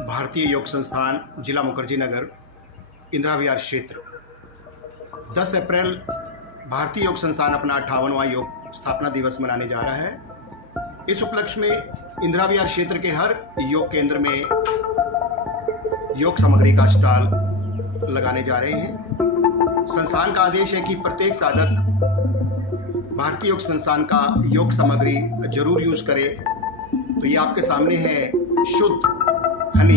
भारतीय योग संस्थान जिला मुखर्जी नगर, इंदिरा विहार क्षेत्र। 10 अप्रैल भारतीय योग संस्थान अपना 58वां योग स्थापना दिवस मनाने जा रहा है। इस उपलक्ष्य में इंदिरा विहार क्षेत्र के हर योग केंद्र में योग सामग्री का स्टॉल लगाने जा रहे हैं। संस्थान का आदेश है कि प्रत्येक साधक भारतीय योग संस्थान का योग सामग्री जरूर यूज करे। तो ये आपके सामने है शुद्ध हनी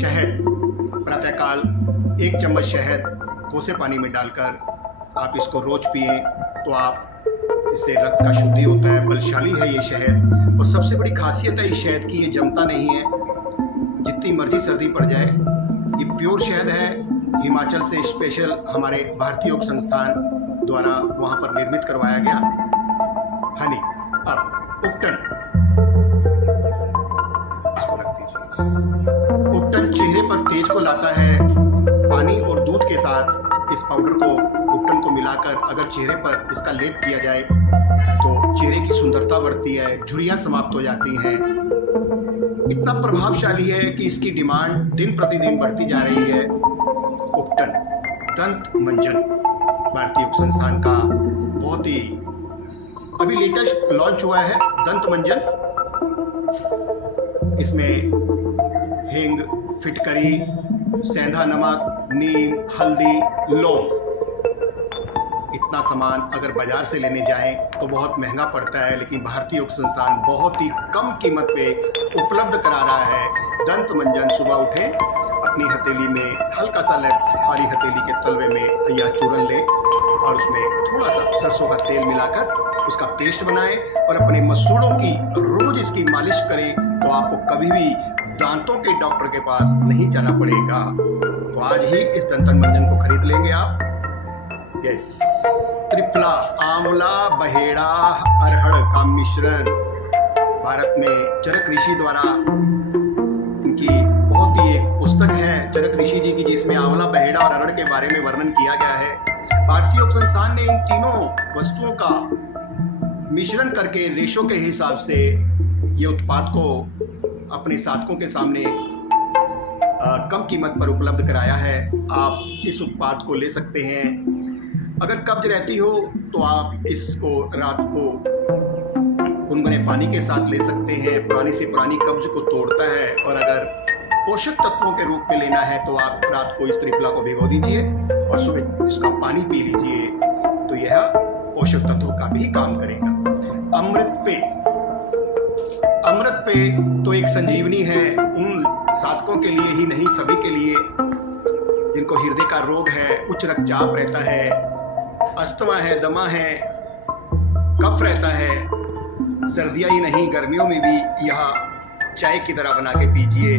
शहद। प्रातःकाल 1 चम्मच शहद कोसे पानी में डालकर आप इसको रोज पिए तो आप इससे रक्त का शुद्धि होता है। बलशाली है ये शहद और सबसे बड़ी खासियत है इस शहद की, ये जमता नहीं है। जितनी मर्जी सर्दी पड़ जाए, ये प्योर शहद है। हिमाचल से स्पेशल हमारे भारतीय योग संस्थान द्वारा वहाँ पर निर्मित करवाया गया हनी। अब उपटन, इसको रख दीजिए। उपटन चेहरे पर तेज को लाता है। पानी और दूध के साथ इस पाउडर को, उपटन को मिलाकर अगर चेहरे पर इसका लेप किया जाए तो चेहरे की सुंदरता बढ़ती है, झुर्रियाँ समाप्त हो जाती हैं। इतना प्रभावशाली है कि इसकी डिमांड दिन प्रतिदिन बढ़ती जा रही है। उपटन दंत मंजन भारतीय योग संस्थान का बहुत ही अभी लेटेस्ट लॉन्च हुआ है दंत मंजन। इसमें हींग, फिटकरी, सेंधा नमक, नीम, हल्दी, लौंग, इतना सामान अगर बाजार से लेने जाएं तो बहुत महंगा पड़ता है, लेकिन भारतीय योग संस्थान बहुत ही कम कीमत पे उपलब्ध करा रहा है। दंत मंजन सुबह उठे, अपनी हथेली में हल्का सा हरी हथेली के तलवे में यह चूरन ले और उसमें थोड़ा सा सरसों का तेल मिलाकर उसका पेस्ट बनाएं और अपने मसूड़ों की रोज इसकी मालिश करें तो आपको कभी भी दांतों के डॉक्टर के पास नहीं जाना पड़ेगा। तो आज ही इस दंत मंजन को खरीद लेंगे आप। यस, त्रिफला, आंवला, बहेड़ा, अरहर का मिश्रण। भारत में चरक ऋषि द्वारा इनकी बहुत ही एक पुस्तक है चरक ऋषि जी की, जिसमें आंवला, बहेड़ा और अरहर के बारे में वर्णन किया गया है। भारतीय योग संस्थान ने इन तीनों वस्तुओं का मिश्रण करके रेशो के हिसाब से ये उत्पाद को अपने साधकों के सामने कम कीमत पर उपलब्ध कराया है। आप इस उत्पाद को ले सकते हैं। अगर कब्ज रहती हो तो आप इसको रात को गुनगुने पानी के साथ ले सकते हैं। पुरानी से पुरानी कब्ज को तोड़ता है। और अगर पोषक तत्वों के रूप में लेना है तो आप रात को इस त्रिफला को भिगो दीजिए और सुबह इसका पानी पी लीजिए, तो यह पोषक तत्वों का भी काम करेगा। अमृत पे, अमृत पे तो एक संजीवनी है उन साधकों के लिए ही नहीं, सभी के लिए जिनको हृदय का रोग है, उच्च रक्तचाप रहता है, अस्थमा है, दमा है, कफ रहता है। सर्दियाँ ही नहीं, गर्मियों में भी यह चाय की तरह बना के पीजिए।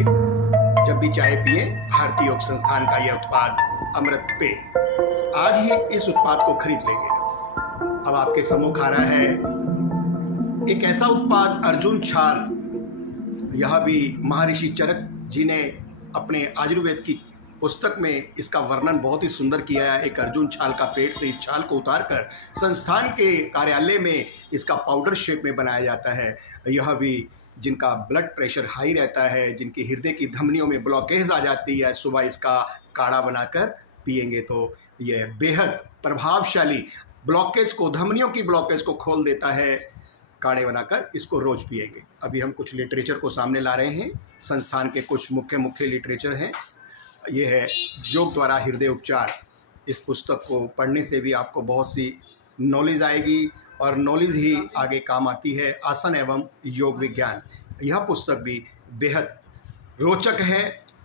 जब भी चाय पिए, भारतीय योग संस्थान का यह उत्पाद अमृत पे, आज ही इस उत्पाद को खरीद लेंगे। अब आपके सम्मुख आ रहा है एक ऐसा उत्पाद अर्जुन छाल। यह भी महर्षि चरक जी ने अपने आयुर्वेद की पुस्तक में इसका वर्णन बहुत ही सुंदर किया है। एक अर्जुन छाल का पेड़ से इस छाल को उतारकर संस्थान के कार्यालय में इसका पाउडर शेप में बनाया जाता है। यह भी जिनका ब्लड प्रेशर हाई रहता है, जिनकी हृदय की धमनियों में ब्लॉकेज आ जाती है, सुबह इसका काढ़ा बनाकर पिएंगे तो यह बेहद प्रभावशाली ब्लॉकेज को, धमनियों की ब्लॉकेज को खोल देता है। काढ़े बनाकर इसको रोज पिएंगे। अभी हम कुछ लिटरेचर को सामने ला रहे हैं। संस्थान के कुछ मुख्य लिटरेचर हैं। ये है योग द्वारा हृदय उपचार। इस पुस्तक को पढ़ने से भी आपको बहुत सी नॉलेज आएगी और नॉलेज ही आगे काम आती है। आसन एवं योग विज्ञान, यह पुस्तक भी बेहद रोचक है,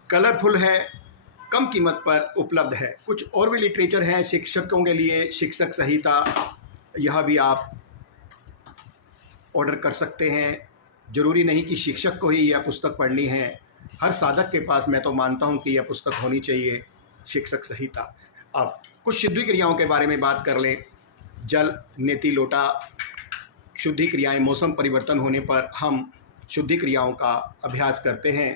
कलरफुल है, कम कीमत पर उपलब्ध है। कुछ और भी लिटरेचर हैं शिक्षकों के लिए, शिक्षक संहिता, यह भी आप ऑर्डर कर सकते हैं। ज़रूरी नहीं कि शिक्षक को ही यह पुस्तक पढ़नी है, हर साधक के पास मैं तो मानता हूँ कि यह पुस्तक होनी चाहिए, शिक्षक संहिता। अब कुछ शुद्धि क्रियाओं के बारे में बात कर लें। जल, नेति, लोटा, शुद्धि क्रियाएं। मौसम परिवर्तन होने पर हम शुद्धि क्रियाओं का अभ्यास करते हैं।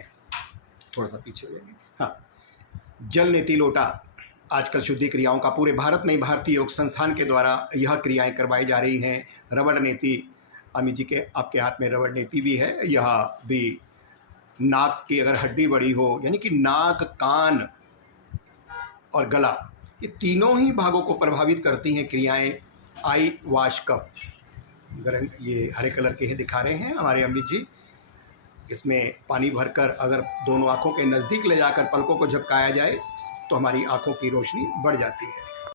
थोड़ा सा पीछे हो जाएंगे। हाँ, जल, नेति, लोटा आजकल शुद्धि क्रियाओं का पूरे भारत में भारतीय योग संस्थान के द्वारा यह क्रियाएं करवाई जा रही हैं। रबड़ नेति, अमित जी के आपके हाथ में रबड़ नेति भी है, यह भी नाक की अगर हड्डी बड़ी हो, यानी कि नाक, कान और गला, ये तीनों ही भागों को प्रभावित करती हैं क्रियाएं आई वाश कप। ये हरे कलर के ही दिखा रहे हैं हमारे अमित जी। इसमें पानी भरकर अगर दोनों आँखों के नज़दीक ले जाकर पलकों को झपकाया जाए तो हमारी आँखों की रोशनी बढ़ जाती है।